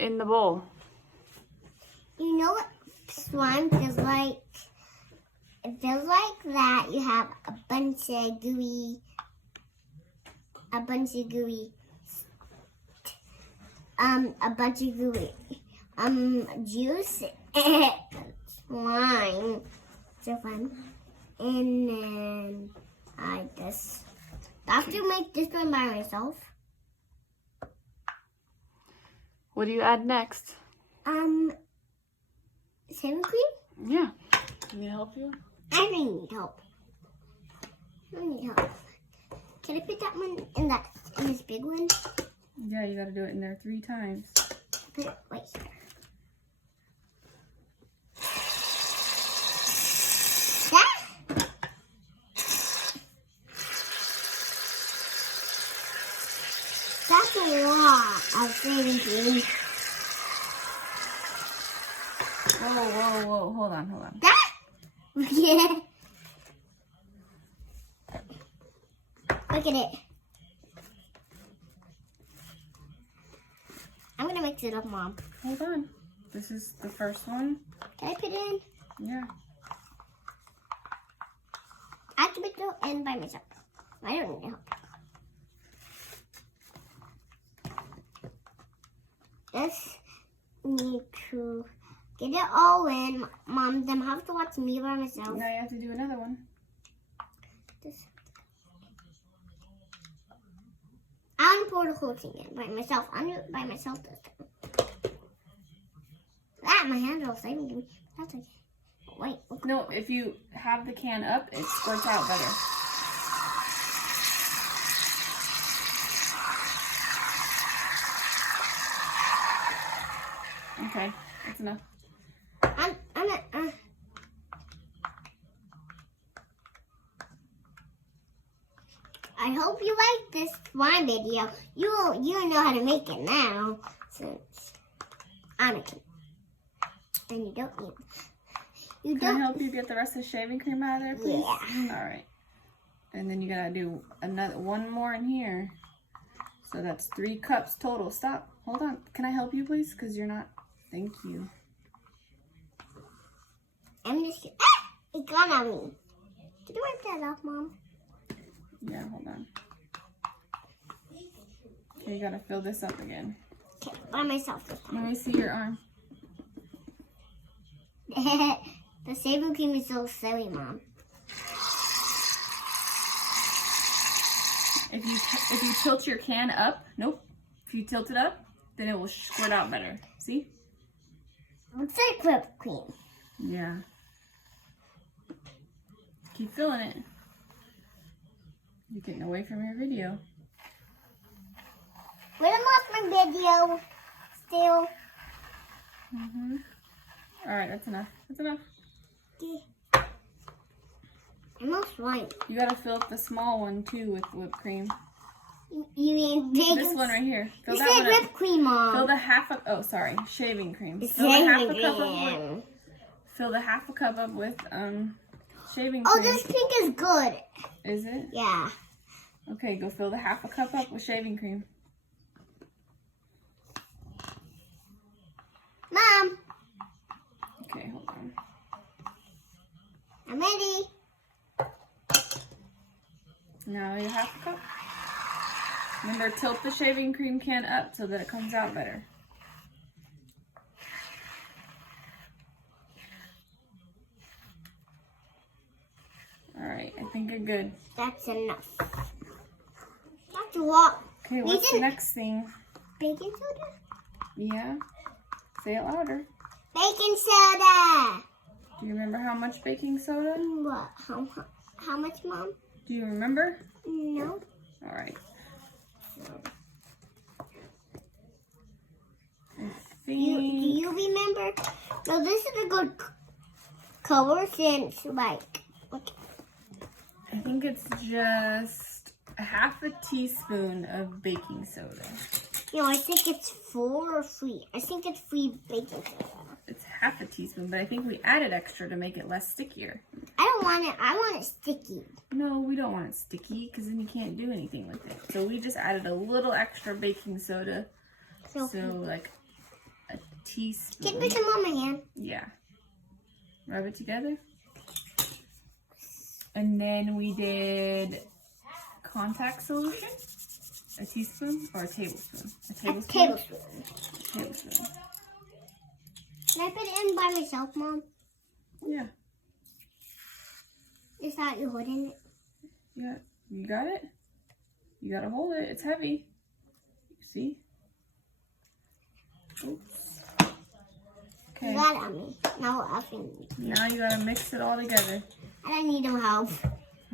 in the bowl. You know what slime feels like? It feels like that you have a bunch of gooey juice and slime. So fun. And then I just have to make this one by myself. What do you add next? Shaving cream? Yeah. Can I help you? I don't need help. Can I put that one in this big one? Yeah, you gotta do it in there 3 times. Put it right here. That's a lot of shaving cream. Whoa. Hold on. That? Yeah. Look at it. I'm gonna mix it up, Mom. Hold on. This is the first one. Can I put it in? Yeah. I have to put it in by myself. I don't need help. Just need to get it all in. Mom, then I have to watch me by myself. Now you have to do another one. I'm gonna pour the whole thing in by myself. I'm doing it by myself this time. My hand's all saving me. That's okay. Wait. Okay. No, if you have the can up, it squirts out better. Okay, that's enough. I hope you like this slime video. You know how to make it now, since I'm a kid. And you don't need. Can I help you get the rest of the shaving cream out of there, please? Yeah. All right. And then you gotta do one more in here. So that's 3 cups total. Stop. Hold on. Can I help you, please? Because you're not. Thank you. I'm just. It got on me. Can you wipe that off, Mom? Yeah, hold on. Okay, you gotta fill this up again. Okay, by myself this time. Let me see your arm. The shaving cream is so silly, Mom. If you tilt your can up, nope. If you tilt it up, then it will squirt out better. See? Looks like whipped cream. Yeah. Keep filling it. You're getting away from your video. We don't lost my video. Still. All right, that's enough. That's enough. Okay. Almost right. You gotta fill up the small one too with whipped cream. You mean big? This one right here. Fill You that said one up. whipped cream, Mom. Fill the half of. Oh, sorry, shaving cream. It's Fill the half a shaving cup cream. up. Fill the half a cup up with shaving cream. Oh, this pink is good. Is it? Yeah. Okay, go fill the half a cup up with shaving cream. Mom, Okay, hold on. I'm ready. Now your half a cup. Remember, tilt the shaving cream can up so that it comes out better. All right, I think you're good. That's enough. That's a lot. Okay, what's the next thing? Baking soda? Yeah, say it louder. Baking soda! Do you remember how much baking soda? What? How much, Mom? Do you remember? No. All right. Do you remember? No, this is a good color since, like, okay. I think it's just a half a teaspoon of baking soda. No, I think it's 4 or 3. I think it's 3 baking soda. It's half a teaspoon, but I think we added extra to make it less stickier. I don't want it. I want it sticky. No, we don't want it sticky because then you can't do anything with it. So we just added a little extra baking soda. So like teaspoon. Get me some on my hand. Yeah. Rub it together. And then we did contact solution. A teaspoon or a tablespoon? A tablespoon? A tablespoon. A tablespoon. Can I put it in by myself, Mom? Yeah. Is that you holding it? Yeah. You got it? You gotta hold it. It's heavy. See? Oops. Okay. You got it on me. Now I think. Now you gotta mix it all together. I don't need no help.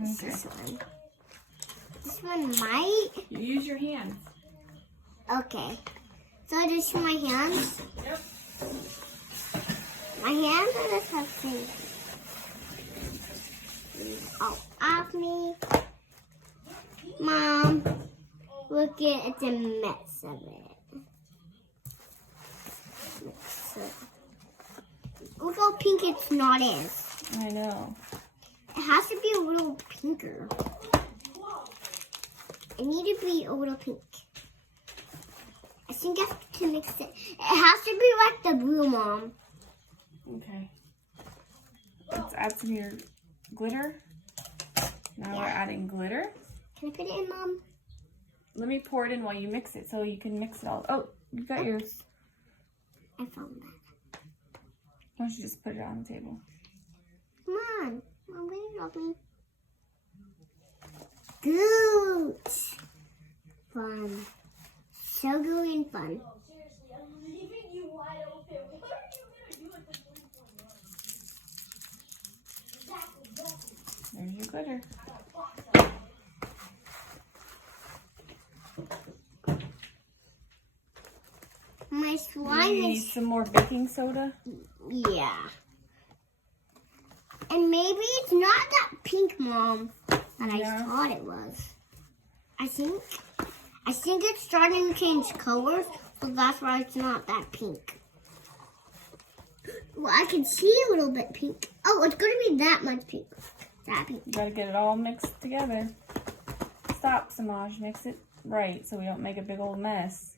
Okay. This one. This one might. You use your hands. Okay. So I just use my hands. Yep. My hands are just something. Oh, off me. Mom, look at it's a mess of it. Look how pink it's not is. I know. It has to be a little pinker. It need to be a little pink. I think I have to mix it. It has to be like the blue, Mom. Okay. Let's add some of your glitter. Now we're adding glitter. Can I put it in, Mom? Let me pour it in while you mix it so you can mix it all. Oh, you got yours. I found that. Why don't you just put it on the table? Come on. Mom, will you help me? Good. Fun. So good and fun. There's your glitter. My slime You need is... some more baking soda? Yeah. And maybe it's not that pink, Mom, that I thought it was. I think it's starting to change colors, so that's why it's not that pink. Well, I can see a little bit pink. Oh, it's going to be that much pink. That pink. You gotta get it all mixed together. Stop, Samaj. Mix it right so we don't make a big old mess.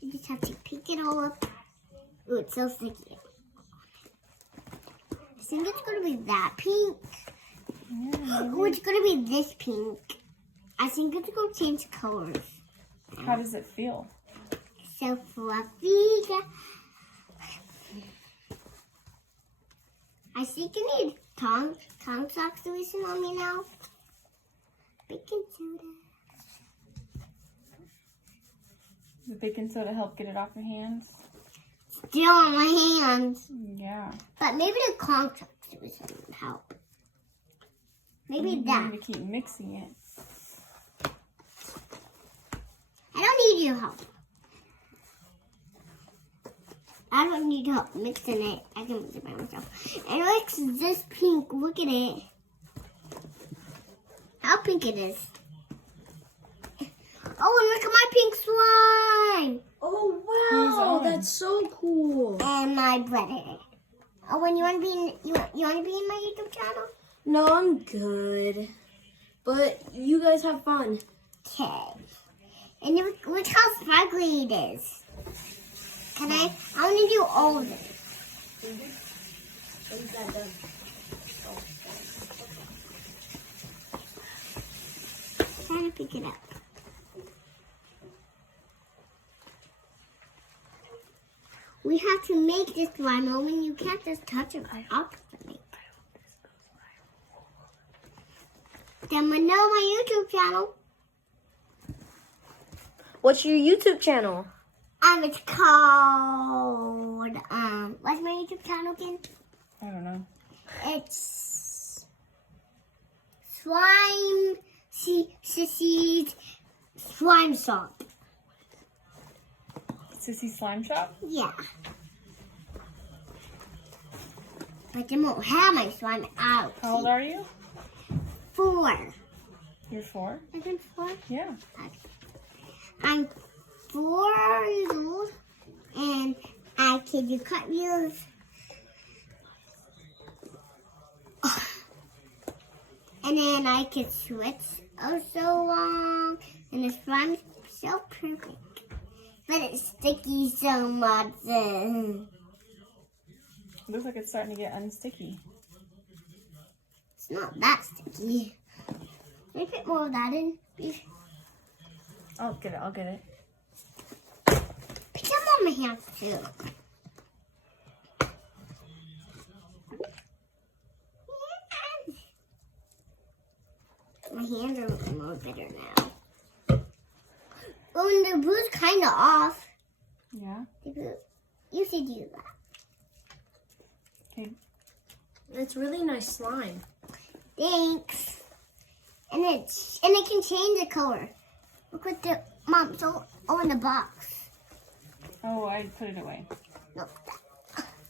You just have to pick it all up. Ooh, it's so sticky. I think it's going to be that pink. Yeah, Oh, it's going to be this pink. I think it's going to change colors. how does it feel? So fluffy. I think you need tongue sock solution on me now. Baking soda. Does the baking soda help get it off your hands? Still on my hands. Yeah. But maybe the tongue sock solution would help. Maybe You that. need to keep mixing it. I don't need your help. I don't need help mixing it. I can mix it by myself. And it looks this pink. Look at it. How pink it is. Oh, and look at my pink slime. Oh Who's wow, on? that's so cool. And my brother. Oh, and you want to be in you want to be in my YouTube channel? No, I'm good. But you guys have fun. Okay. And look how sparkly it is. Can I want to do all of it. Trying to pick it up. We have to make this slime, Owen. You can't just touch it up for me. Then we know my YouTube channel. What's your YouTube channel? It's called what's my YouTube channel again? I don't know. It's Slime Sissy's Slime Shop. Sissy Slime Shop? Yeah. But they won't have my slime out. How old are you? 4. You're 4? I think 4. Yeah. I'm 4 years old, and I can do cartwheels. And then I can switch oh so long, And the slime is so perfect. But it's sticky so much. Looks like it's starting to get unsticky. It's not that sticky. Can I put more of that in, please? I'll get it. I'll get it. Put some on my hands too. My hands are looking more better now. Oh, and the blue's kind of off. Yeah. The blue. You should do that. Okay. It's really nice slime. Thanks. And it can change the color. Look what the Mom. So in the box. Oh, I put it away. Nope.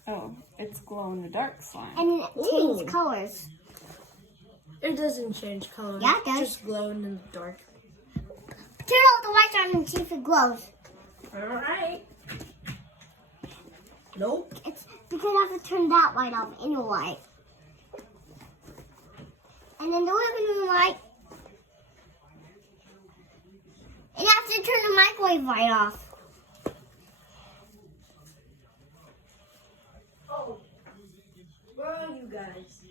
Oh, it's glow in the dark slime. And then it changes Ooh. colors. It doesn't change color. Yeah, it does. Just glowing in the dark. Turn all the lights on and see if it glows. Alright. Nope. It's because I have to turn that light off anyway. And then the living room light. And you have to turn the microwave light off. Oh. Where are you guys?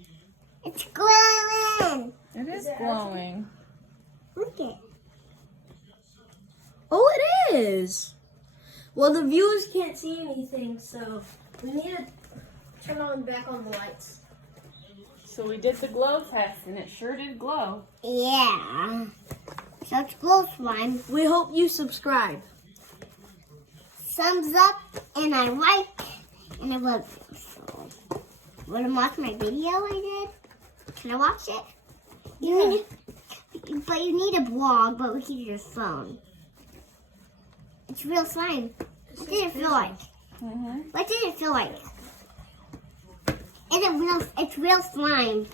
It's glowing. It is glowing. Look it. Oh, it is. Well, the viewers can't see anything, so we need to turn back on the lights. So we did the glow test, and it sure did glow. Yeah. So it's glow slime. We hope you subscribe. Thumbs up and I like and I love you. So, want to watch my video I did? Can I watch it? Yeah. But you need a blog, but we can use your phone. It's real slime. What did it feel like? Mm-hmm. What did it feel like? It's real slime.